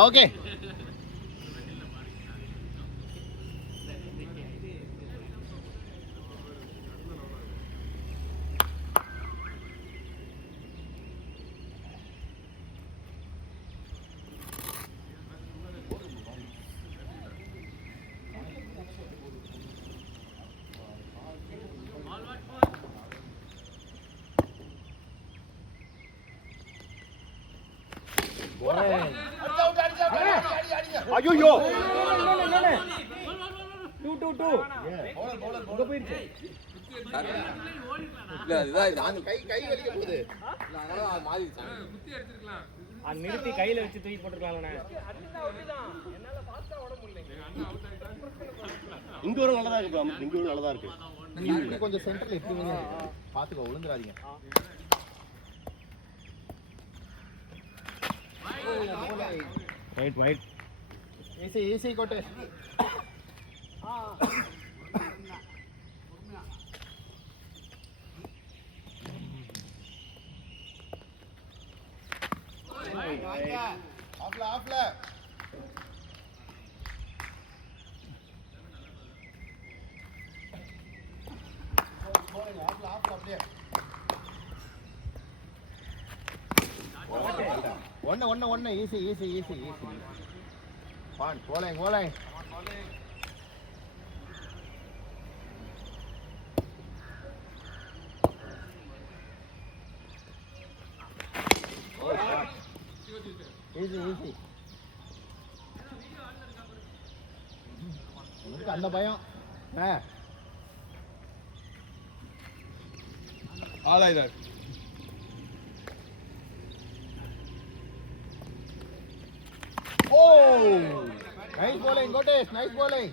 Okay. ஐயோ நிறுத்தி கையில வச்சு தூக்கி போட்டுருக்கலாம். இங்க ஒரு நல்லதா இருக்கு, இங்க ஒரு நல்லதா இருக்கு. நீங்க கொஞ்சம் சென்டர்ல எப்படி பாத்துக்கோ, விழுந்துடாதீங்க. ரைட் ரைட் ஈஸி ஈஸி கோட்டே. ஆஃப்ல ஆஃப்ல ஆஃப்ல ஆஃப்ல அப்படியே ஒன்னு ஈஸி ஈஸி ஈஸி ஈஸி. பான் போலேங் போலேங். Easy easy. உங்களுக்கு அந்த பயம் ஆளாயிதார். Oh, nice bowling, Gotesh, nice bowling.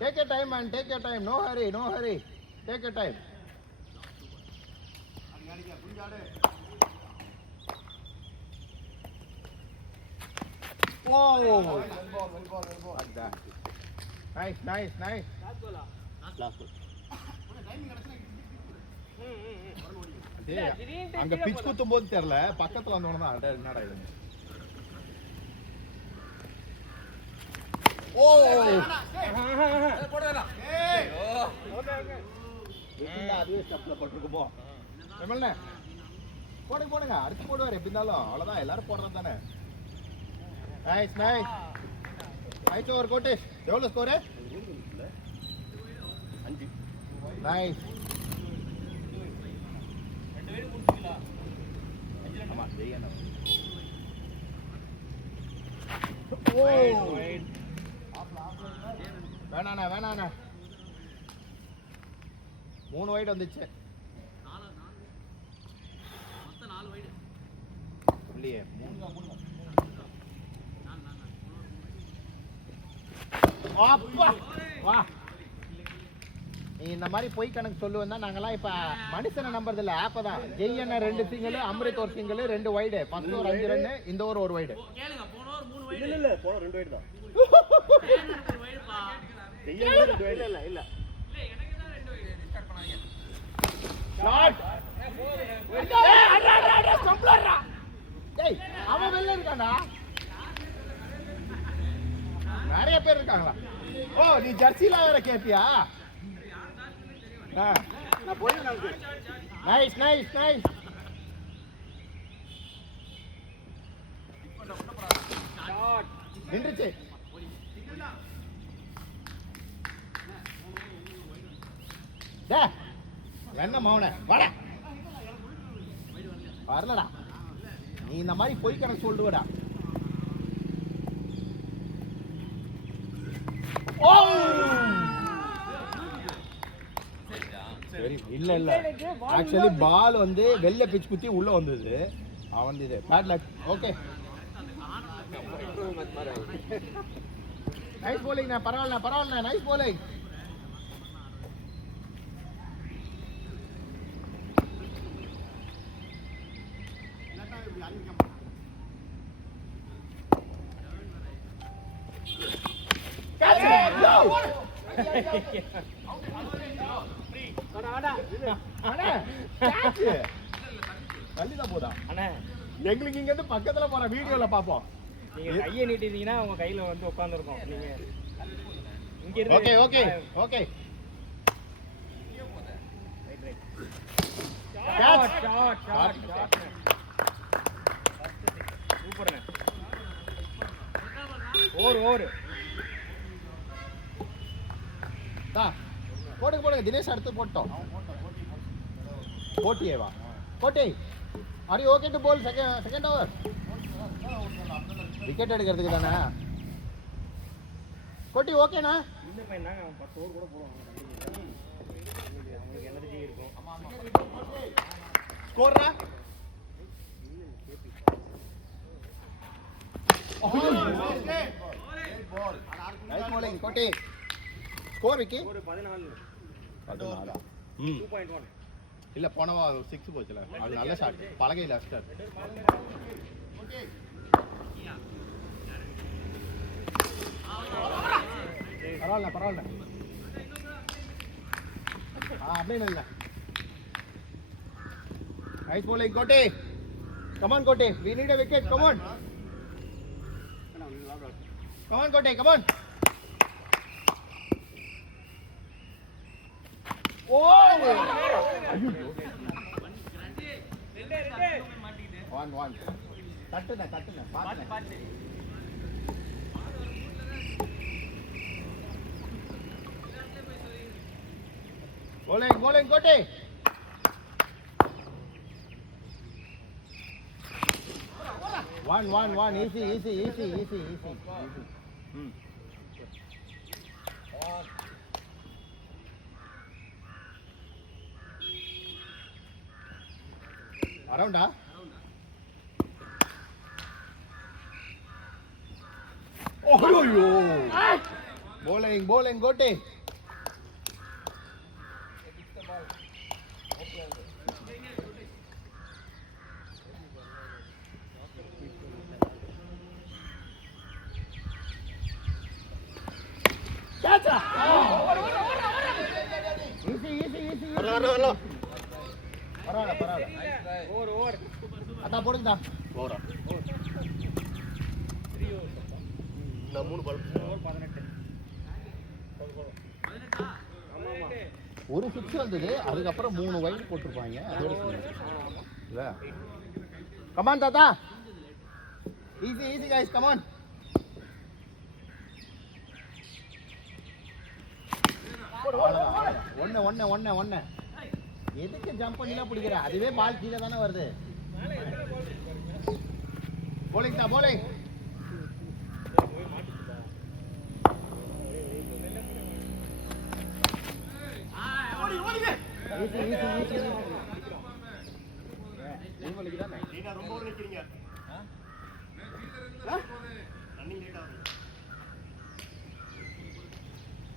Take your time, man, take your time. No hurry, no hurry. Take your time. Whoa! Well ball. Like that. Nice, nice, nice. Last ball. அங்க pitch குத்தும் போது தெரியல, பக்கத்துல வந்தவன தான் என்னடா இது. ஓ போடா. ஏய் ஓகே ஓகே. இந்த அதுவே ஸ்டெப்ல போட்டுருக்கு போ. எம்எல்ஏ போடுங்க அடிச்சு போடுவார் எப்படி இருந்தாலும். அவ்வளவுதான், எல்லாரும் போடுறது தானே. Nice nice nice over Kotesh. எவ்வளவு ஸ்கோர்? 5. நைஸ். ஆமா ஜெயனா. ஓ வேணாண்ணா வேணாண்ணா. 3 வைட் வந்துச்சு. இல்லையே 3 தான். அப்பா வா. நீ இந்த மாதிரி பொய் கணக்கு சொல்லுவேன்னா நாங்கெல்லாம் இப்ப மனுஷனை நம்புறது இல்ல, ஆப்ப தான். ஜெய்யண்ணா 2 சிங்கிள், அம்ரித் ஒரு single, 2 wide. First over 5 run, இந்த ஓவர் 1 வைடு. இல்ல போன 2 வைடு தான். இல்ல ஷாட். டேய் அவன் வெளில இருக்கான்டா. நிறைய பேர் இருக்காங்களா? ஓ நீ ஜெர்சில வேற கேப்பியா? நான் போய் நைஸ் நைஸ் நைஸ். ஷாட் நின்றுச்சு. டே என்ன மௌன வாடா. வரலடா. நீ இந்த மாதிரி பொய் கணக்கு சொல்லுவடா. ஓ இல்ல இல்ல ஆக்சுவலி பால் வந்து வெள்ளை பிச் குத்தி உள்ள வந்தது. அவன் இது bad luck. Okay nice bowling நான். பரவாயில்ல நைஸ் bowling. தள்ளிதான் போதா எங்களுக்கு இங்க இருந்து பக்கத்துல போற வீடியோல பாப்போம். நீங்க கையை நீட்டிட்டீங்கன்னா உங்க கையில வந்து உட்கார்ந்துருக்கும். நீங்க இங்க இருந்து okay okay okay shot shot shot shot. சூப்பர்ண்ணே. ஓவர் தா போடுங்க தினேஷ் அடுத்து போட்டோம். போட்டியேவா போட்டி அடி okay two ball second over. Wicket எடுக்கிறதுக்கு தானே போட்டி ஓகேண்ணா. இந்த பையன் தாங்க 10 ஓவர் கூட போடுவாங்க. அவங்களுக்கு எனர்ஜி இருக்கும். ஸ்கோர்ரா நைஸ் bowling கோட்டி. ஸ்கோர் விக்கி ஒரு 14 2.1. இல்ல போனவா 6 போச்சுல. அது நல்ல ஷாட் பலகையில அஸ்டர். பரவாயில்ல அப்படியே இல்லை. நைஸ் bowling கோட்டி. Come on கோட்டி, we need a wicket. Come on கோட்டி, come on. One. தட்டுன பாத்து. Bowling கோட்டி. One. Easy. Around bowling கோட்டி. பரவாயில்ல ஓவர் அதான் போடுங்கடா. ஓவரா 3 ஓவர் நான் 3 பால் 18. ஒரு 6 வந்தது. அதுக்கப்புறம் 3 வைட் போட்டிருப்பாங்க. அதோட இல்ல. கமான் தாத்தா. Easy guys, come on. ஒன்னு எதுக்கு ஜம்ப் பண்ணிலாம் பிடிக்கிற? அதுவே பால் கீழே தானே வருது. bowling.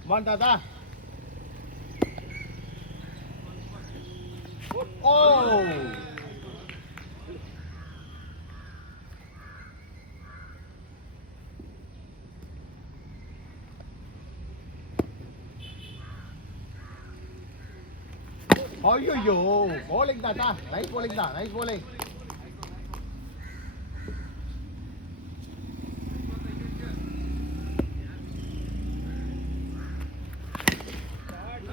Come on தாத்தா. ஐயோ bowling தாத்தா. Nice bowling.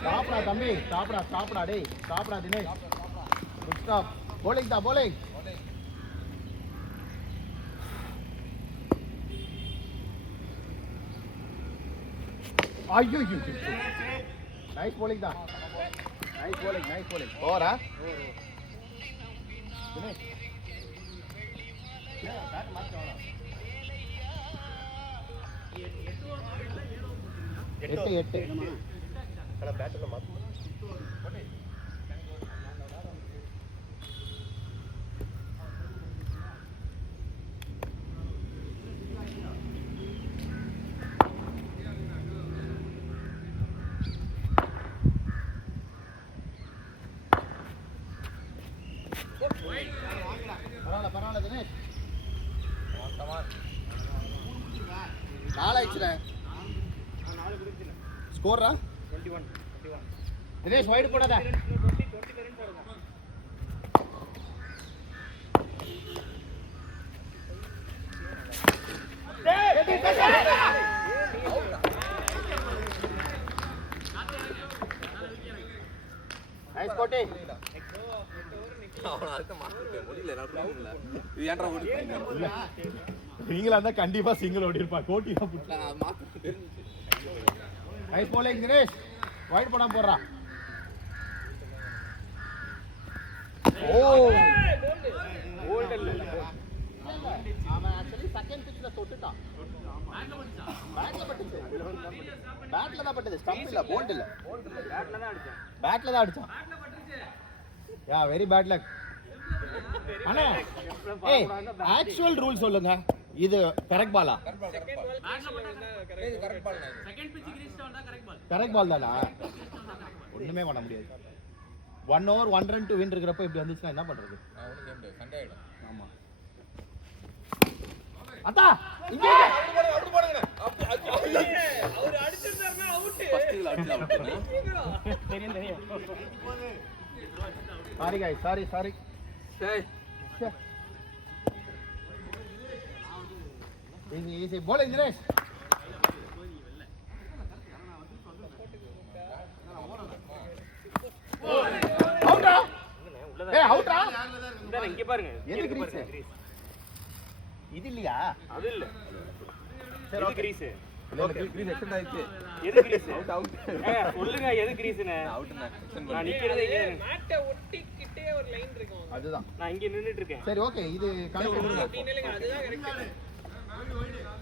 ஸ்டாப்டா தம்பி, ஸ்டாப்டா டேய், ஸ்டாப்டா தினேஷ். Good stop. bowling. ஐயோ நைஸ் bowling தான். Nice bowling. ஓவரா தினேஷ். பேட் மாத்தலாம். 8 அட பேட்ல மாத்து. பரவாயில்ல தினேஷ். நாலாயிடுச்சுண்ணே. ஸ்கோரா 21. தினேஷ் வைடு போடாத. நீங்களா இருந்தா கண்டிப்பா சிங்கிள் ஓடி இருப்பா கோட்டி தான் நைஸ் போலிங் தினேஷ் வைட் போடாம போடுறான் ஓ கோல்ட் இல்ல அவன் ஆக்சுவலி செகண்ட் பிட்ச்ல தொட்டுட்டான் பேட்ல தான் பட்டது ஸ்டம்ப் இல்ல போல்ட் இல்ல பேட்ல தான் அடிச்சான் யா வெரி பேட் லக் அண்ணா ஏய் ஆக்சுவல் ரூல் சொல்லுங்க இது கரெக்ட் பாலா கரெக்ட் பால் தானா ஒண்ணுமே பண்ண முடியாது 1 ஓவர் 1 ரன் டு வின் இருக்கிறப்ப இப்படி வந்துச்சுன்னா என்ன பண்றது ஆமா அத்தா இங்க அவுட் போடுங்க அவர் அடிச்சிட்டாருனா அவுட் ஃபர்ஸ்ட்ல அடிச்சா தெரியும் sorry guys sorry easy bowling Dinesh அவுட்டா ஏய் அவுட்டா இங்க பாருங்க எது கிரீஸ் இது இல்லையா அது இல்ல சரி ஓகே கிரீஸ் கிரீஸ் எக்ஸ்டெண்ட் ஆயிடுச்சு எது கிரீஸ் அவுட் சொல்லுங்க எது கிரீஸ்னு அவுட்னா நான் நிக்கிறதே இங்க மேட்ட ஒட்டிக்கிட்டே ஒரு லைன் இருக்கும் அதுதான் நான் இங்க நின்னுட்டு இருக்கேன் சரி ஓகே இது கனெக்ட் பண்ணுங்க அதுதான் கரெக்ட்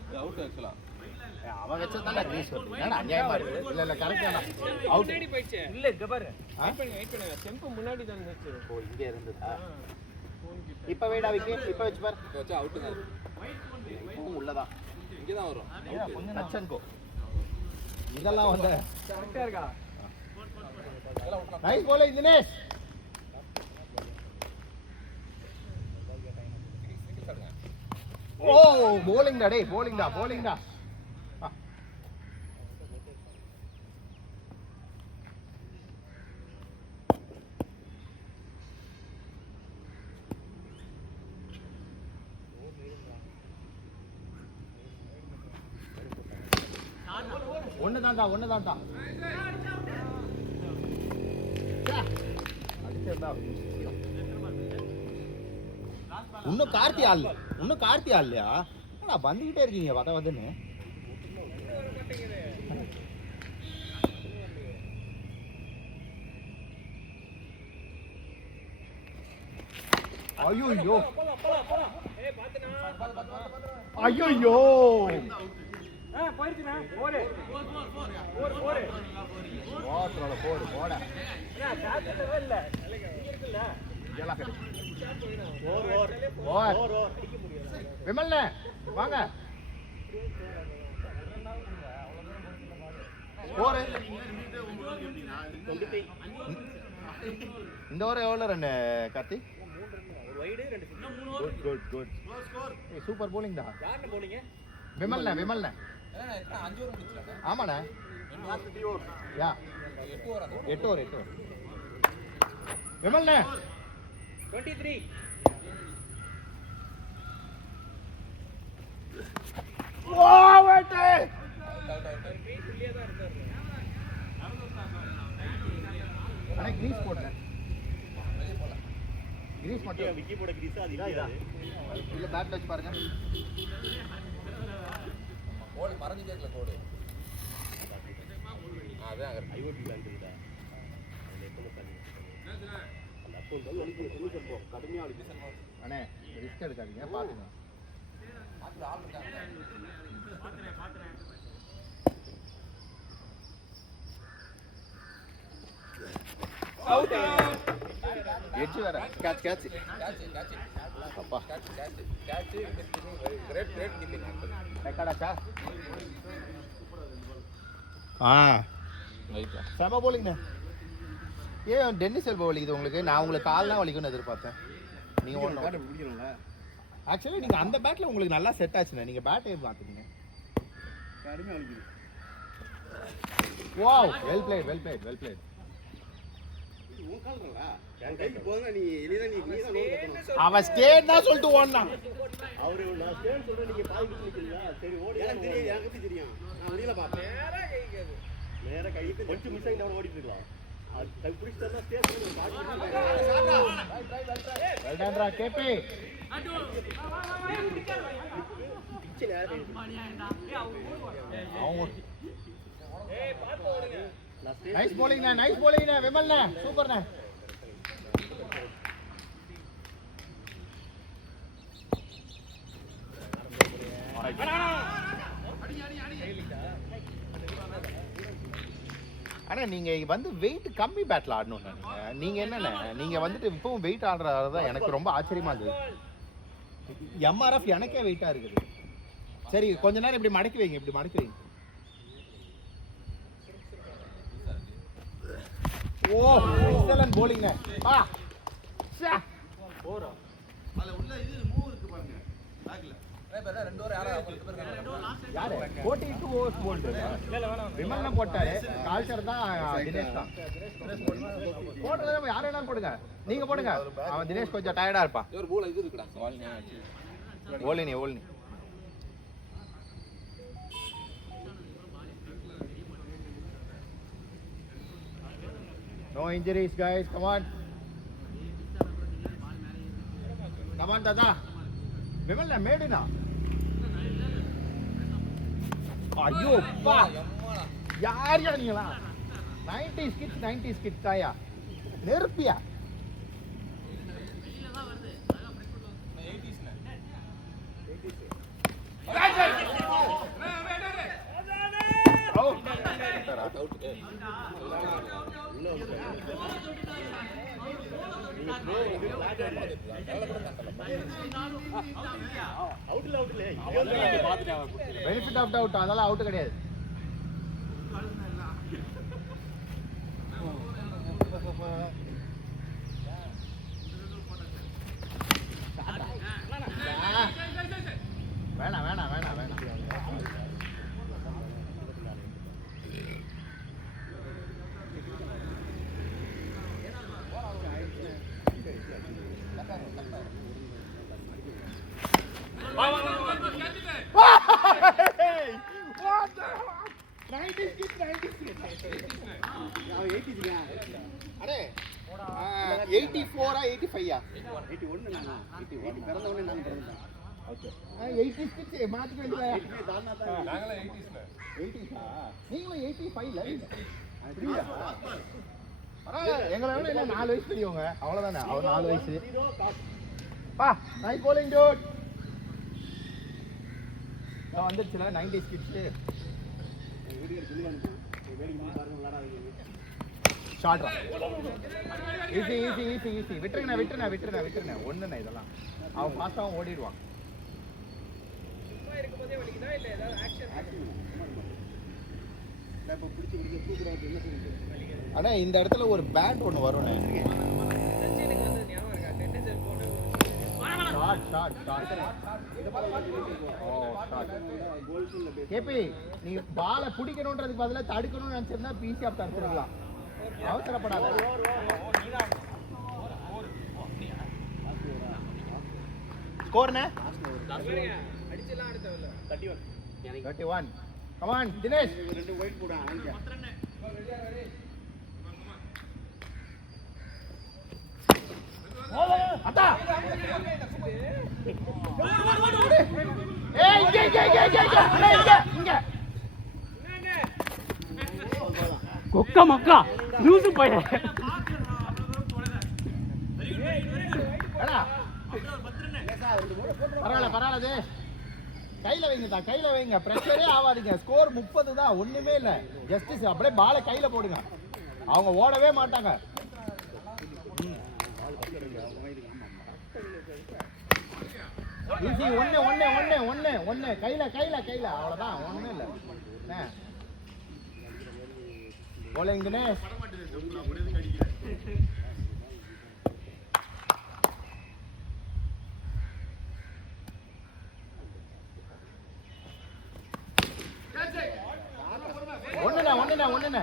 இது அவுட் ஆக்சுவலா அவன் வெச்சதால கிரீஸ் வருது ஏன்னா அநியாயமா இருக்கு இல்ல கரெக்ட்டா அவுட் முன்னாடி போயிடுச்சு இல்ல இங்க பாரு வெயிட் பண்ணுங்க டெம்போ முன்னாடி தான் இருந்துச்சு ஓ இங்க இருந்துதா இப்ப வேடா விக்கெட் இப்ப வெச்சு பாரு இப்ப வெச்சா அவுட் தான் இப்பவும் உள்ளதான் இங்க தான் வரும் கொஞ்சம் நச்சன்கோ இதெல்லாம் வந்து கரெக்ட்டா இருக்கா நைஸ் bowling தினேஷ் ஓ bowling டா டேய் bowling டா ஒன்னு தான்டா இன்னும் கார்த்தி ஆடலையா நான் வந்துகிட்டே இருக்கீங்க வந்துன்னு ஐயோ போயிடுச்சுனா போடு போட சாத்திட்டவே இல்ல இருக்குல்ல விமல்ண்ணே வாங்க இந்த ஓவர் எவ்வளவு run Karthi good super bowling டா விமல்ண்ணே ஆமாண்ணே யா 8 ஓவர் விமல்ண்ணே 23 ஓ வேட்டே அண்ணே கிரீஸ் போடுங்க கிரீஸ் மட்டும் விக்கி போட கிரீஸ் அது இல்ல பேட் டச் பாருங்க கோடு மறந்துட்டே இருக்கல கோடு அதான் ஐஓடி வந்துடா அந்த எப்போ பண்ணி அந்த அப்போ வந்து சொல்லி சொல்றோம் கடுமையா அடிச்சு அண்ணே ரிஸ்க் எடுக்காதீங்க பாத்துங்க பாத்து ஆள் இருக்காங்க பாத்துறேன் அவுட் எட்ஜ் வேற கேட்ச் அப்பா கேட்ச் கிரேட் கீப்பிங் ரெக்கார்டாச்சா ரைட்டா செம bowling ஏன் டென்னிஸ் எல்போ வலிக்குது உங்களுக்கு நான் உங்களுக்கு கால்லாம் வலிக்கும்னு எதிர்பார்த்தேன் நீங்க ஒண்ணு பேட் பிடிக்கணும்ல ஆக்சுவலி நீங்க அந்த பேட்ல உங்களுக்கு நல்லா செட் ஆச்சுண்ணே நீங்க பேட்டே மாத்துறீங்க கடுமையா வலிக்குது வாவ் வெல் பிளேட் அவன் ஸ்டேட் தான் சொல்லிட்டு ஓடனான் அவரு நான் ஸ்டேட் சொல்றேன் நீங்க பாதி நிக்கிறீங்க சரி ஓடி எனக்கு தெரியும் எனக்கு எப்படி தெரியும் நான் வெளியில பார்த்தேன் நேரா கைக்கு கொஞ்சம் மிஸ் ஆயிட்டா ஓடிட்டு இருக்கலாம் Well done, Ra. KP. Nice bowling, nice bowling, Vimal, super. ஆனா நீங்க வந்து வெயிட் கம்மி பேட்ல ஆடணும். நீங்க என்னண்ணே நீங்க வந்துட்டு இப்பவும் வெயிட் ஆடுறதான் எனக்கு ரொம்ப ஆச்சரியமா இருந்தது. எம்ஆர்எஃப் எனக்கே வெயிட்டா இருக்குது. சரி கொஞ்ச நேரம் இப்படி மடக்கி வைங்க, இப்படி மடக்கி வைங்க. ஓ எக்ஸலன்ட் bowling. ஆ ச்சே போறா அல உள்ள இது மூவ் இருக்கு பாருங்க பேக்ல. ரெண்டு ஓவர் யாரா யாரு 42 ஓவர்ஸ் போல்ட் இல்ல வேணாம். விமல்னா போட்டாரு, கால்சர் தான் தினேஷ் தான். போடுறத யாரே வேணாலும் போடுங்க, நீங்க போடுங்க. அவன் தினேஷ் கொஞ்சம் டயர்டா இருப்பான். ஒரு போல் இது இருக்குடா ஓலினி. No injuries, guys. Come on. Come on, Dada. Vimal na made na. Ayyo, pa. Yaar niyala. 90s kids kaya. Nerpiya. 80s na. 80s. Out. Benefit of doubt, அதெல்லாம் அவுட் கிடையாது. வேணாம். அடே 84 85 81 நான் 81 பிறந்தவனே நான் பிறந்தேன். ஓகே 80s கிட்ஸ் மாத்திக்க வேண்டியதா? நாங்களே 80s 80s நீங்களும் 85 ல அப்படியா? எங்களை விட என்ன 4 வயசு பெரியவங்க, அவ்வளவுதானே. அவர் 4 வயசு. பா நைஸ் bowling dude. வந்துருச்சுல 90s கிட்ஸ். ஷார்ட் ரா. ஈஸி. விட்டுருங்க. ஒண்ணுண்ணே இதெல்லாம். அவன் பாஸ்டாவும் ஓடிடுவான். சும்மா இருக்கும்போதே வலிக்குதா இல்ல ஏதாவது ஆக்ஷன்? நான் இப்ப பிடிச்சு தூக்குறாரு என்ன சொல்றீங்க? அண்ணா இந்த இடத்துல ஒரு பேட் ஒன்னு வரும்ண்ணே. சச்சினுக்கு வந்து ஞாபகம் இருக்கா? டென்னிஸ் போட்டு ஷார்ட். கேபி நீ பாலை பிடிக்கணும்ன்றதுக்கு பதிலா தடுக்கணும்னு நினைச்சிருந்தா பிசி ஆஃப் தடுத்துடலாம். அவசரப்படாத. ஸ்கோர்ண்ணே அடிச்சலாம் அடுத்தவல்ல 31. Come on Dinesh. ரெண்டு வைட் போடு ஆங்க. அத்தா ஏய் இங்க கொக்க மக்கா லூசு பைய. பரவாயில்ல கையில வைங்க பிரஷரே ஆகாதீங்க. ஸ்கோர் 30 தான், ஒண்ணுமே இல்ல. ஜஸ்டிஸ் அப்படியே பாலை கையில போடுங்க, அவங்க ஓடவே மாட்டாங்க. ஈஸி. ஒண்ணு கையில அவ்வளவுதான், ஒண்ணுமே இல்ல. bowling தினேஷ். ஒண்ணுண்ணே.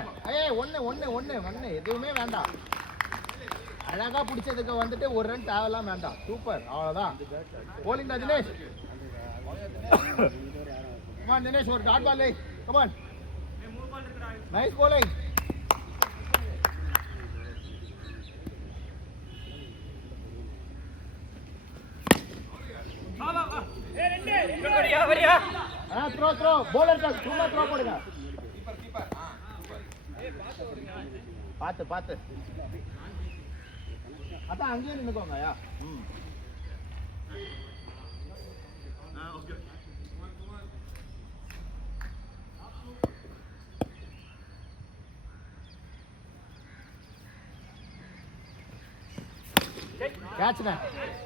ஒண்ணு எதுவுமே வேண்டாம். அழகா பிடிச்சதுக்கு வந்துட்டு ஒரு ரன் தேவையெல்லாம் வேண்டாம். சூப்பர், அவ்வளவுதான். bowling தான் தினேஷ். come on தினேஷ், ஒரு dot ball. come on, nice bowling. Throw bowler சும்மா த்ரோ போடுங்க. பாத்து அதான் அங்கேயே நின்னுக்கோங்கயா. கேட்ச்ண்ணே,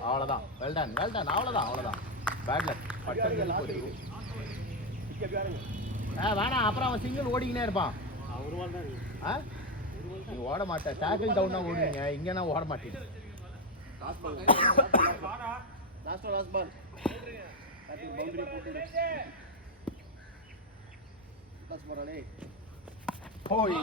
அவ்வளோதான். வெல் டன் அவ்வளோதான். Bad luck. வேணாம், அப்புறம் அவன் சிங்கிள் ஓடிக்கினே இருப்பான். நீ ஓட மாட்ட, டேக்கிள் டவுன்னா ஓடுவீங்க, இங்கன்னா ஓட மாட்டேன். லாஸ்ட் பால் பவுண்டரி போட்டு லாஸ்ட் பால் போய்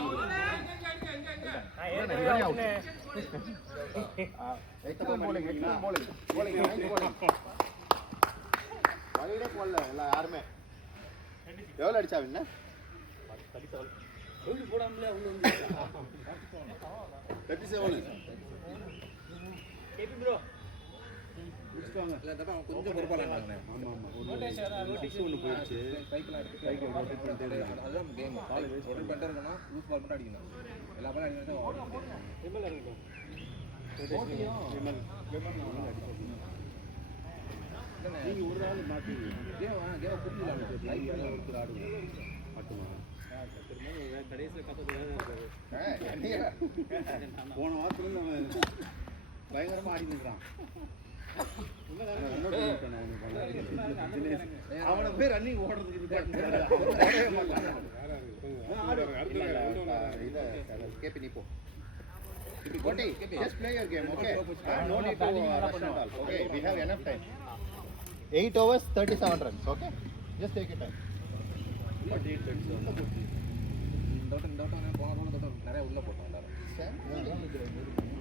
யாருமே எவ்வளோ அடிச்சா என்ன போடாமலே கொஞ்சம் பொறுப்பாளாங்க. ஒன்று போயிடுச்சு. அதுதான் கேம். பால் வேஸ்ட் பண்ணிட்டு இருக்கணும். லூஸ் பால் மட்டும் அடிக்கணும். எல்லா பாலும் அடிக்கணும். நீங்கள் ஒரு நாள் மாற்றி கேம் புரிஞ்சுக்கலாம். ஆடுங்க மட்டுமா போன வாரத்துல பயங்கரமா ஆடி நிற்கிறான். அவனை போய் ரன்னிங் ஓடுறதுக்கு கேபி நீ போ. Koti, just play your game, okay? No need to rush and all. Okay, we have enough time. 8 overs, 37 runs, okay? Just take your time. நிறைய உள்ள போட்டோம்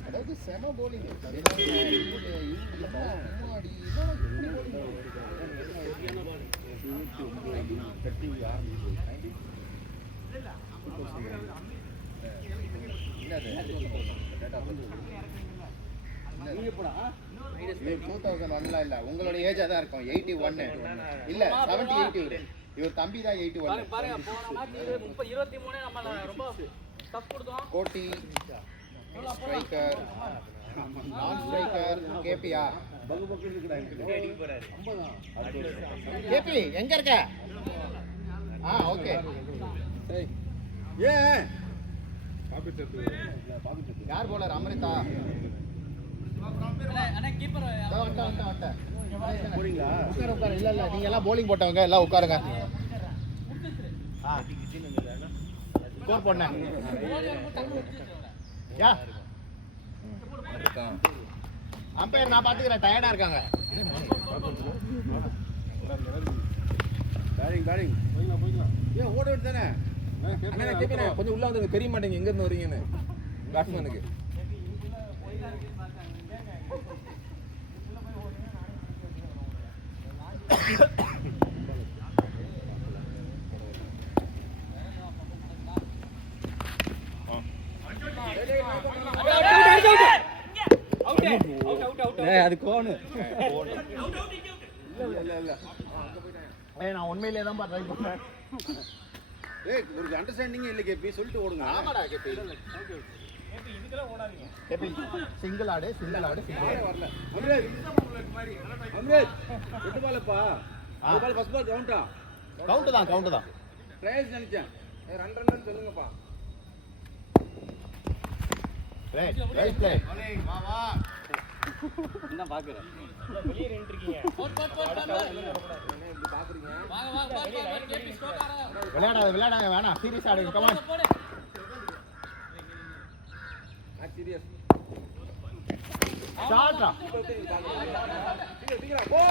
அதாவது செம போலிங். இல்ல உங்களோட ஏஜ் தான் இருக்கும். 81 இல்ல 70 இவர் தம்பி தான் 81. கோட்டி ஸ்ட்ரைக்கர் நான் ஸ்ட்ரைக்கர் கேபியா கேபி எங்க இருக்க? ஓகே. யார் போலர்? அமிர்தா உட்காரு. இல்ல நீங்க எல்லாம் போலிங் போட்டவங்க எல்லாம் உட்காருங்க. ஸ்கோர் போடுங்க. யா அம்பையர் நான் பாத்துக்கிறேன், டயர்டா இருக்காங்க. பேட்டிங் ஏன் ஓட விட்டு தானே கொஞ்சம் உள்ள வந்து தெரிய மாட்டேங்க எங்க இருந்து வரீங்கன்னு பேட்ஸ்மேனுக்கு. அது கோனு நான் உண்மையிலே தான் ட்ரை பண்ணேன். ஒரு அண்டர்ஸ்டாண்டிங் இல்லை கேபி, சொல்லிட்டு ஓடுங்க. ஆமாடா கேபி, இதுக்கெல்லாம் ஓடாதீங்க கேபி. சிங்கிள் ஆடு வரல. அம்ரேஜ் 8 பால்ப்பா. 2 பால் ஃபர்ஸ்ட் பால் கவுண்ட் தான். ட்ரையல்ஸ் நினைச்சேன். ரன் சொல்லுங்கப்பா. Right play. வா என்ன பாக்குறேன்? வெளிய நின்னு இருக்கீங்க. என்ன இப்படி பாக்குறீங்க? வாங்க விளையாடாத வேணாம். சீரியஸ் ஆடுங்க. Come on. நான் சீரியஸ். ஷாட்ரா. டிங்கரா கோ.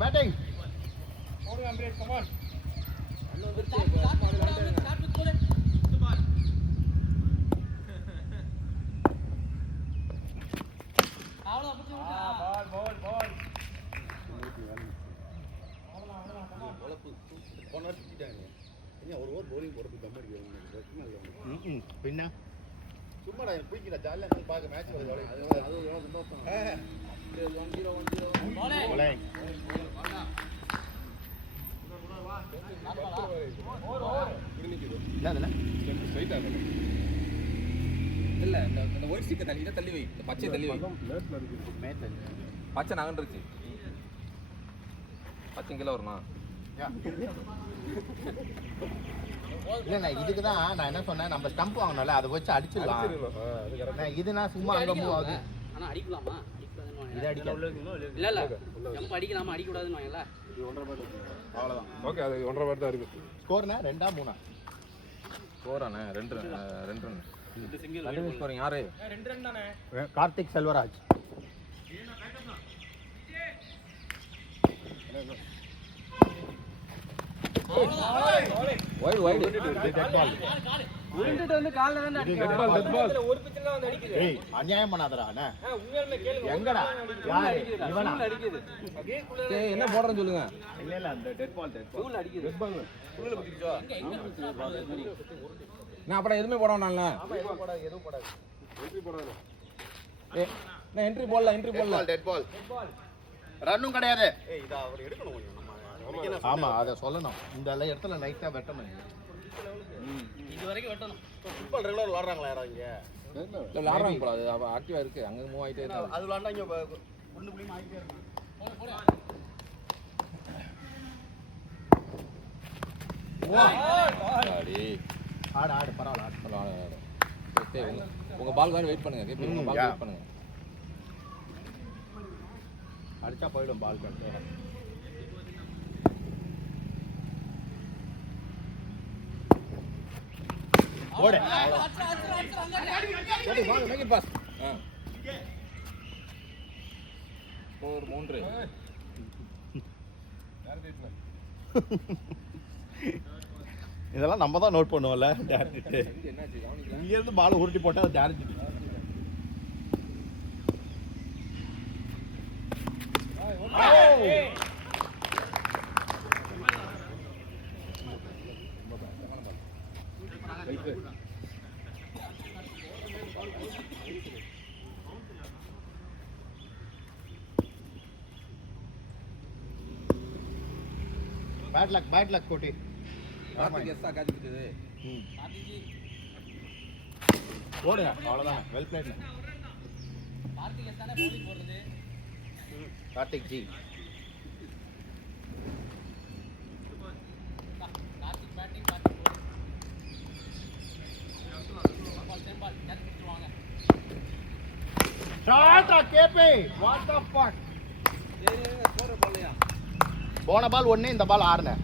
பேட்டிங். ஓடுங்க அம்பரேட், கம் ஆன். அண்ணா வந்துருச்சு. பின்ன சும்மாடா போய்க்கிடா ஜாலியாக பார்க்க மேட்ச் வருது இல்ல இந்த ஒயிட் ஸ்டிக்கை தள்ளி வை, இந்த பச்சை தள்ளி வை. பச்சை நகண்டுருச்சு. பச்சை கிலோ வருமா? இல்லைண்ணா இதுக்கு தான் நான் என்ன சொன்னேன், நம்ம ஸ்டம்ப் வாங்கணும்ல அதை வச்சு அடிச்சிடலாம். இதுனா சும்மா அங்கே மூவ் ஆகுது. ஆனால் அடிக்கலாமா? இதை அடிக்கல. இல்லை இல்லை ஜம்ப் அடிக்கலாமா அடிக்கக்கூடாதுன்னு வாங்கல. அவ்வளோதான். ஓகே, அது 1.5 பார் தான் இருக்கு. ஸ்கோர்னா 2-3 ஸ்கோரானே 2 ரன். கண்டினியூ ஸ்கோரிங் யாரு? 2 ரன் தானே. கார்த்திக் செல்வராஜ். வைடு உருண்டுட்டு வந்து காலில் தான் டெட் பால். ஒரு பிச்சில் தான் வந்து அடிக்குது. ஏய் அநியாயம் பண்ணாதடா அண்ணா. உண்மையாலுமே கேளுங்க. எங்கடா யாரு இவனா? அடிக்குது ஏய், என்ன போடுறேன்னு சொல்லுங்க. இல்ல அந்த டெட் பால் தூள் அடிக்குது. நான் அப்புறம் எதுவுமே போட வேணாம்ல. எதுவும் போடாது. ஏய், நான் என்ட்ரி போடல. டெட் பால் ரன்னும் கிடையாது. ஆமா அதை சொல்லணும். இந்த இடத்துல லைட்டா வெட்டணும். இது வரைக்கும் வெட்டணும். ஃபுட்பால் ரெகுலர் விளையாடுறாங்களா யாரா இங்க? இல்ல விளையாடுறாங்க போல. அது ஆக்டிவா இருக்கு. அங்க மூவ் ஆயிட்டே இருக்கு. அது விளையாண்டா இங்க ஒண்ணு புள்ளி ஆயிட்டே இருக்கு. அடி ஆடு பரவாயில்ல ஆடு. உங்க பால் தான் வெயிட் பண்ணுங்க. கேப்பி உங்க பால் வெயிட் பண்ணுங்க. அடிச்சா போயிடும் பால் கட்டு. ஓடு. Make it pass. ஸ்கோர் 3. இதெல்லாம் நம்ம தான் நோட் பண்ணுவோம்ல. டேரக்ட் என்னாச்சு கவனிக்கல. இங்க இருந்து பால் உருட்டி போட்டா அது டேரக்ட். பேட் லக் கோட்டி. கார்த்திக் எஸ்ஸா காத்திக்கிட்டது. ஓடுங்க அவ்வளவுதான். Well played. கார்த்திக் எத்தானே போலிங் போடுறது. கார்த்திக் ஜி. Karthik batting Karthik bowling. செம்பால் கேட்ச் பிடிச்சுவாங்க. Shot KP. What the fuck. Score போடலையா? போன பால் 1, இந்த பால் 6.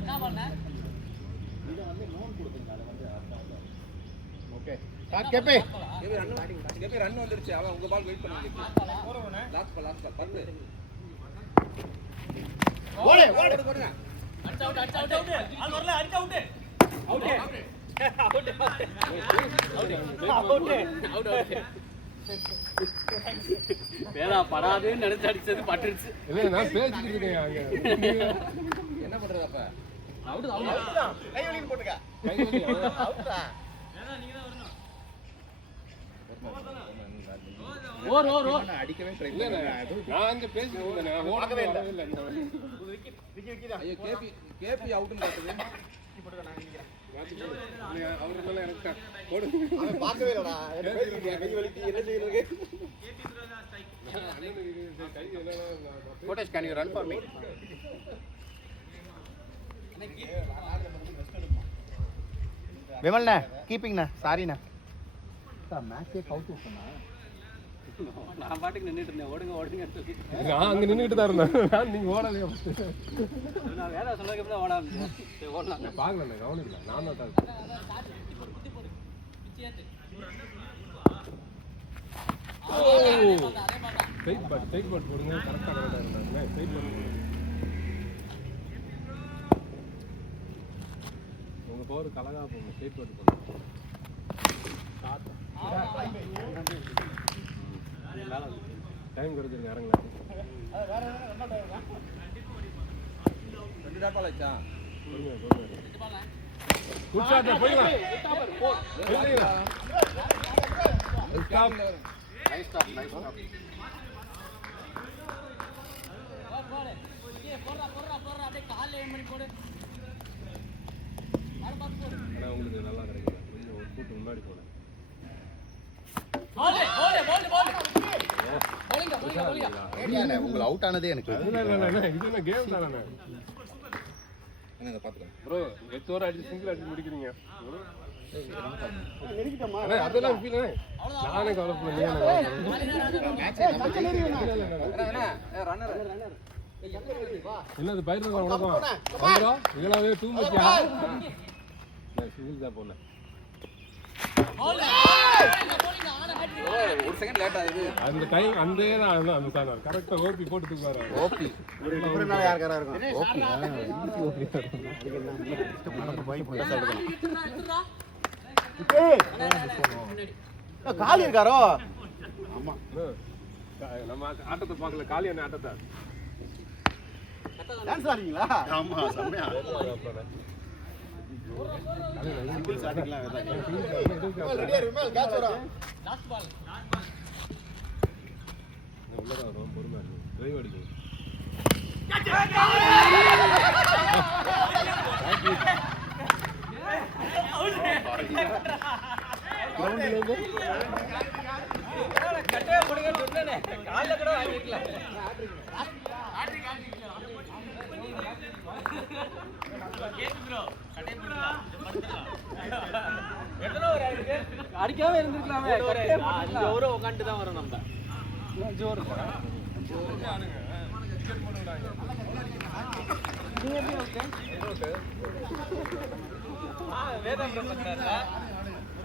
என்ன பண்ண? இத வந்து லோன் கொடுத்தீங்க. அத வந்து ஓகே. ஷாட் கேபி. கேபி ரன் வந்துருச்சு. அவன் உங்க பால் வெயிட் பண்ணுங்க. Last ball 10. ஓடு. போடுங்க. ஆல் வரல. அடிச்சு அவுட். வேணா படாதுன்னு நினைச்சு அடிச்சது பட்டுருச்சு. இல்ல நான் பேசிக்கிட்டு இருக்கேன் அங்க. என்ன பண்றது அப்ப? அவுட் கை வலிக்கு போட்டுங்க. அவுட்டா. ஓர் அடிக்கவே ட்ரை இல்ல நான் அங்க பேசிக்கிட்டு இருந்தேன். நான் ஓடவே இல்ல. விக்கி ஐயோ கேபி அவுட்னு காட்டுது. அவர் மேல எனக்கு போடு. அவன் பார்க்கவே இல்லடா. கை வலிக்கு என்ன செய்யறது? கை எல்லாம் Kotesh can you run for me? விமல்ண்ணா கீப்பிங்ண்ணா. சாரிண்ணா. மேட்சே கவுட் பண்ணா. நான் பாட்டுக்கு நின்றுட்டு இருந்தேன். ஓடுங்க சொல்லி. நான் அங்க நின்னுட்டு தான் இருந்தேன். நீங்க ஓடலையா? நான் வேலை சொன்னதுக்கு தான் ஓட ஆரம்பிச்சேன். சரி ஓடலாம். பாக்கல கவனிக்கல. நான் தான் ஸ்ட்ரைட் பாட் போடுங்க. கரெக்டா இருந்தாங்க. ஸ்ட்ரைட் பாட் உங்க போர் கலகா போங்க. ஸ்ட்ரைட் பாட் போடுங்க. டைம் கிடைச்சிருக்கு இறங்கல. 2 டாட் பால் ஆச்சா? பொறுமையா குட் ஷாட் போய்டலாம் stop nice stop nice stop ஆனா உங்களுக்கு நல்லா கிடைக்கும் கொஞ்சம் ஒரு கூட்டு முன்னாடி போனேன் உங்களை அவுட் ஆனதே எனக்கு இல்ல இது என்ன கேம் தானே என்ன பாத்துக்கலாம் ப்ரோ 8 ஓவர் அடிச்சு சிங்கிள் அடிச்சு முடிக்கிறீங்க நெருக்கிட்டோமா அதெல்லாம் ஃபீல் நானே கவலைப்பட நீ என்னது பயிர் உனக்கும் வந்துடும் இதெல்லாம் டூ மச்சியா சிங்கிள் தான் போனேன் ஒரு செகண்ட் லேட் ஆகுது அந்த டைம் அந்த அந்த சார் கரெக்டா ஓபி போட்டு தூக்குவாரு ஓபி இவருனால யாருக்காரா இருக்கும் காலி இருக்காரோ ஆமா நம்ம ஆட்டத்தை பார்க்கல காலியான ஆட்டத்தை டான்ஸ் ஆடுறீங்களா ஆமா செம்மையா ரெடியா ரிமல் கேட்ச் வரா உள்ளதா வரும் பொறுமையா இருக்கும் டிரைவ் அடிக்கும் அடிக்காம இருந்திருக்கலாமே 5 ஓவர் உட்காந்துட்டு தான் வரோம் நம்ம 5 ஓவர்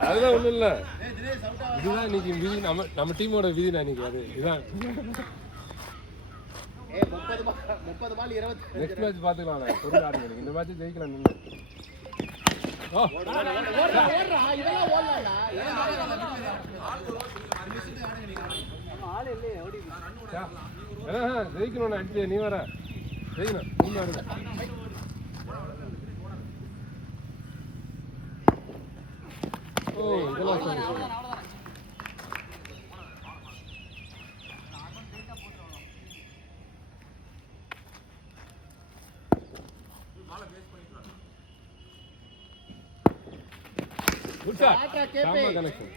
அதெல்லாம் ஒண்ணும் இல்ல இதுதான் இன்னைக்கு விதி நம்ம டீமோட விதி நான் இன்னைக்கு அது இதுதான் 30 பால் 20 நெக்ஸ்ட் மேட்ச் பாத்துக்கலாம் பொருள் ஆடுங்க இந்த மேட்ச் ஜெயிக்கலாம் நின்று ஓ இதெல்லாம் ஓடலாம்டா ஆளே இல்லையே ஓடி ஜெயிக்கணும் அடிச்சு நீ வர ஜெயிக்கணும் நீங்க ஆடுங்க ஓ இதெல்லாம் சரி குட் ஷாட் சாமா கனெக்ஷன்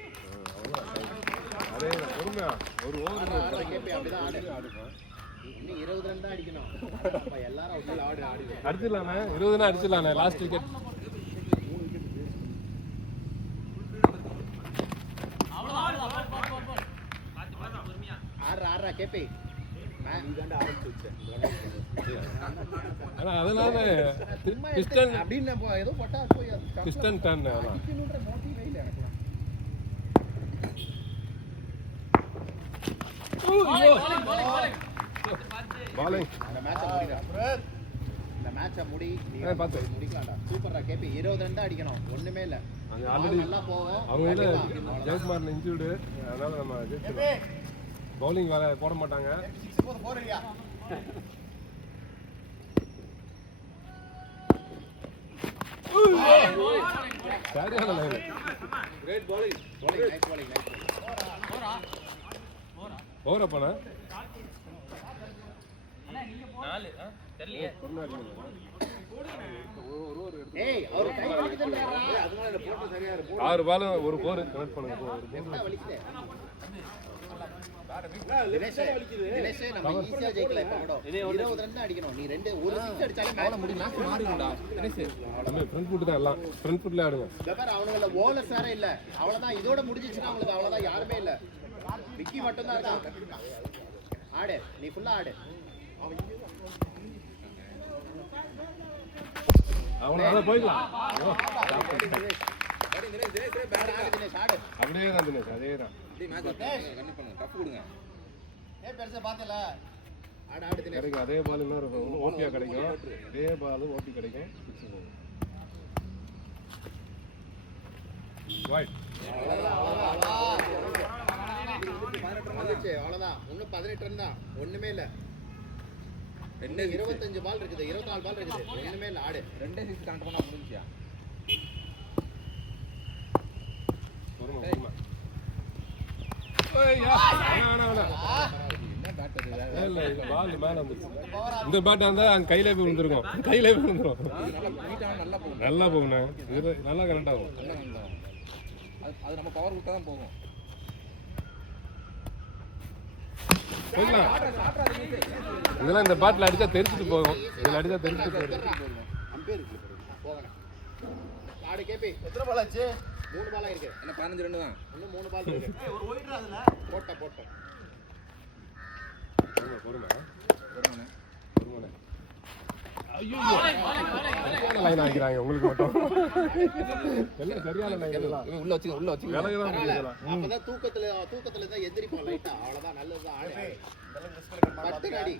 அதே பொறுமையா ஒரு ஓவர் கேபி அப்படிதான் ஆடுங்க இன்னும் 20 ரன் தான் அடிக்கணும் அப்ப எல்லாரும் அவுட்ல ஆடு அடிச்சிடலாமே 20 ரன் அடிச்சிடலாமே லாஸ்ட் விக்கெட் ஆடுறா கேபி நீதாண்டா ஆரம்பிச்சு ஆனா அதனால பிஸ்டன் அப்படின்னு ஏதோ போட்டா போய் பிஸ்டன் டர்ன் அதான் அடிக்கணும்ன்ற மோட்டிவே இல்ல எனக்கு பாலிங் இந்த மேட்சை முடி நீ பார்த்து முடிக்கலாம்டா சூப்பர்ரா கேபி 20 ரன் தான் அடிக்கணும் ஒண்ணுமே இல்ல அது ஆல்ரெடி நல்லா போவோம் அவங்க ஜெயக்குமார் இன்ஜூர்டு அதனால நம்ம ஜெயிச்சிடலாம் பவுலிங் வேற போட மாட்டாங்க 6 போது 4 இல்லையா சரியான line great bowling nice bowling ஓவரா போனா 4 தெரியலையே ஏய் அவர் கை வலிக்குதுடா அதனால இந்த போட்டு சரியா இருக்கு 6 பால் ஒரு போர் கனெக்ட் பண்ணுங்க ஒரு போர் வலிக்குது தினேஷ் நம்ம ஈஸியா ஜெயிக்கலாம் இப்ப கூட 20 ரன் தான் அடிக்கணும் நீ ஒரு 6 அடிச்சாலே மேல முடி மேட்ச் மாறிடும்டா தினேஷ் நம்ம ஃப்ரண்ட் ஃபுட் தான் எல்லாம் ஃப்ரண்ட் ஃபுட்ல ஆடுங்க ஜபர் அவனுங்கள போலர்ஸ் வேற இல்ல அவ்வளவுதான் இதோட முடிஞ்சிச்சுனா அவங்களுக்கு அவ்வளவுதான் யாருமே இல்ல விக்கி மட்டும் தான் இருக்கான் ஆடு நீ ஃபுல்லா ஆடு அவனால போயிடலாம் தினேஷ் ஆடு அப்படியே தான் தினேஷ் அதே தான் கண்ணு பண்ணுங்க டஃப் கொடுங்க ஏய் பெருசா பாத்தல ஆடு ஆடு தினேஷ் கிடைக்கும் அதே பால் இன்னொரு ஓபியா கிடைக்கும் அதே பால் ஓபி கிடைக்கும் 6 போகும் வைட் அவ்வளவுதான் இன்னும் 18 ரன் தான் ஒண்ணுமே இல்ல 25 பால் இருக்குது 24 பால் இருக்குது ஒண்ணுமே இல்ல ஆடு 2 6 கனெக்ட் பண்ணா முடிஞ்சியா ஐயா, வேணாம், வேணாம். இல்ல, இல்ல, ball மேல வந்துருச்சு. இந்த பேட்டா இருந்தா அங்க கையில போய் விழுந்துருக்கும். கையில போய் விழுந்துரும். நல்லா போகுண்ணே. இது நல்லா கரெக்ட் ஆகும். அது நம்ம பவர் விட்டா தான் போகும். போயிடலாம். இதெல்லாம் இந்த பாட்டில் அடிச்சா தெரிச்சுட்டு போகும். இதுல அடிச்சா தெரிச்சுட்டு போயிடும். ஆடு கேபி எத்தனை பால் ஆச்சு? 3 பால் இருக்கு. என்ன 15 ரன் தான். இன்னும் 3 பால் இருக்கு. ஒரு ஒயிட்ரா அதுல. போட்டோம். பொறுமை. வருவானே. ஐயோ, சரியான லைன் ஆகிக்கிறாங்க உங்களுக்கு மட்டும். எல்லாம் சரியான லைன் எல்லாம். இவன் உள்ள வச்சு விலகுதான் முடியலாம். அப்பதான் தூக்கத்துல தான் எந்திரிப்போம் லைட்டா. அவ்வளவுதான் நல்லதுதான் ஆடு. 10 அடி.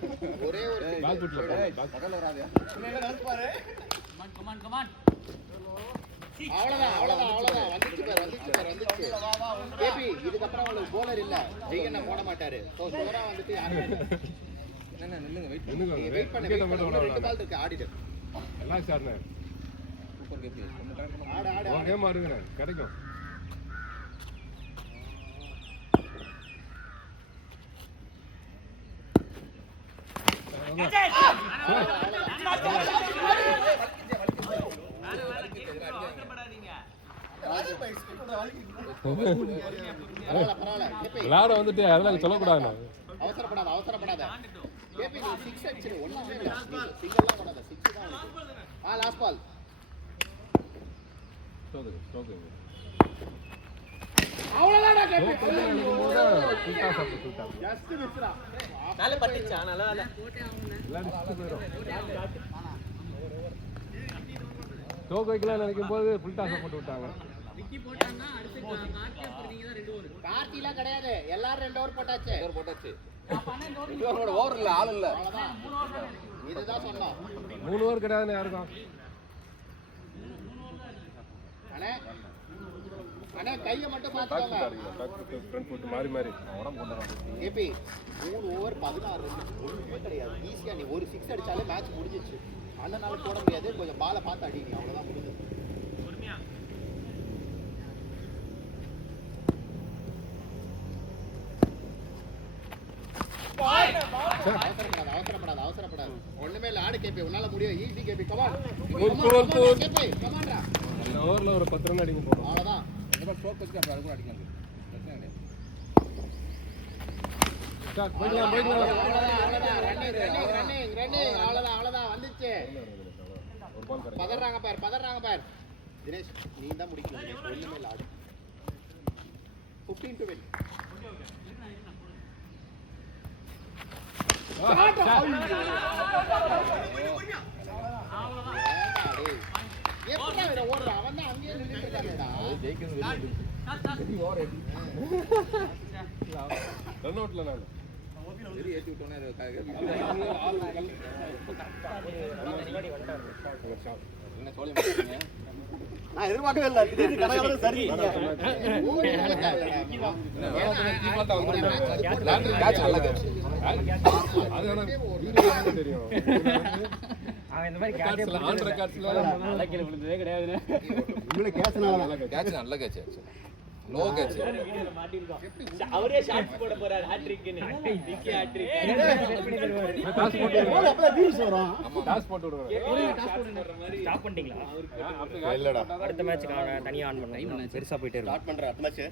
ஒரே ஒரு பேக் ஃபுட்ல பக்கத்துல வராதயா. அவ்வளவுதான் வந்துச்சு வந்துச்சு கேபி. இதுக்கப்புறம் உங்களுக்கு போலர் இல்ல, ஜெயண்ணா போட மாட்டாரு. சோ சோரா வந்துட்டு யாரும் என்ன நில்லுங்க வெயிட் வெயிட் பண்ணு. 2 பால் இருக்கு, ஆடிடு. எல்லாம் சார்ண்ணே. Super KP. ஒன்னு கரெக்ட் பண்ணு. ஆடு ஒரு கேம் ஆடுங்கண்ணே, கிடைக்கும். பரவாயில்ல கேபி. விளையாட வந்துட்டு அதெல்லாம் சொல்லக்கூடாதுண்ணே. அவசரப்படாத கேபி. நீ 6 அடிச்சிரு. ஒண்ணுமே இல்ல. சிங்கிள்லாம் போடாத. 6 தான் உனக்கு. Last ball. ஸ்டோக்கு. அவ்வளவுதான்டா கேபி. சூட்டா. ஜஸ்ட் மிஸ்ரா. நல்ல பட்டுச்சா நல்ல வேலை. ஸ்டோக் வைக்கலாம் நினைக்கும் போது ஃபுல் டாஸ் போட்டு விட்டாங்க. கார்த்திலாம் கிடையாது. எல்லாரும் 2 ஓவர் போட்டாச்சு. போட்டாச்சு. இவரோட ஓவர் இல்ல, ஆள் இல்ல. இதுதான் சொன்னோம். 3 ஓவர் கிடையாதுன்னு யாருக்கும். அண்ணே கையை மட்டும் பாத்துக்கோங்க. ஃப்ரண்ட் ஃபுட் மாறி மாறி கேபி 3 ஓவர் 16 ரன். ஒண்ணுமே கிடையாது. ஈஸியா நீ ஒரு 6 அடிச்சாலே மேட்ச் முடிஞ்சிச்சு. அண்ணனால போட முடியாது. கொஞ்சம் பாலை பார்த்து அடிங்க, அவ்வளவுதான் முடிஞ்சது. அவசரப்படாத. ஒண்ணுமே இல்ல. ஆடு கேபி, உன்னால முடியும். Easy KP. கமான் கேபி, கமான்டா. இந்த ஓவர்ல ஒரு 10 ரன் அடிக்க போறோம். அவ்வளவுதான். இந்த பால் ஸ்ட்ரோக் வச்சு அப்புறம் அதுக்கு அடிக்கலாம். பிரச்சனை கிடையாது. ஸ்டார்ட் போய்க்கலாம். அவ்வளவுதான். ரன்னிங். அவ்வளவுதான் வந்துச்சு. ஒரு பால் கரெக்ட். பதறாங்க பார். தினேஷ் நீ தான் முடிக்கணும். ஒண்ணுமே இல்ல. ஆடு 15 to win. எப்படா இத ஓடுறான்? அவன் தான் அங்கேயே நின்னுட்டு இருக்கானேடா. ஜெயிக்கிறது வெளிய ரன் அவுட்ல நான் வெறி ஏத்தி விட்டோனே என்ன சோலி மாட்டீங்க. நான் எதிர்பார்க்கவே இல்ல. திடீர்னு கடகடன்னு சரி. கேட்ச் நல்ல கேட்ச். அது ஆனா தெரியும். அவன் இந்த மாதிரி ஆன் ரெக்கார்ட்ஸ்ல நல்ல கீழே விழுந்ததே கிடையாதுண்ணே. உங்களுக்கு கேட்ச்னால கேட்ச் நல்ல கேட்ச். Low catch. அவரே ஷாட் போட போறாரு ஹாட்ரிக்னு. விக்கி ஹாட்ரிக். டாஸ் போட்டு அப்பதான் வியூஸ் வரும். டாஸ் போட்டு விடுங்க. ஸ்டாப் பண்ணிட்டீங்களா? இல்லடா. அடுத்த மேட்ச் தனியா ஆன் பண்ணணும். பெருசா போயிட்டே இருக்கும். ஸ்டார்ட் பண்ற அடுத்த மேட்ச்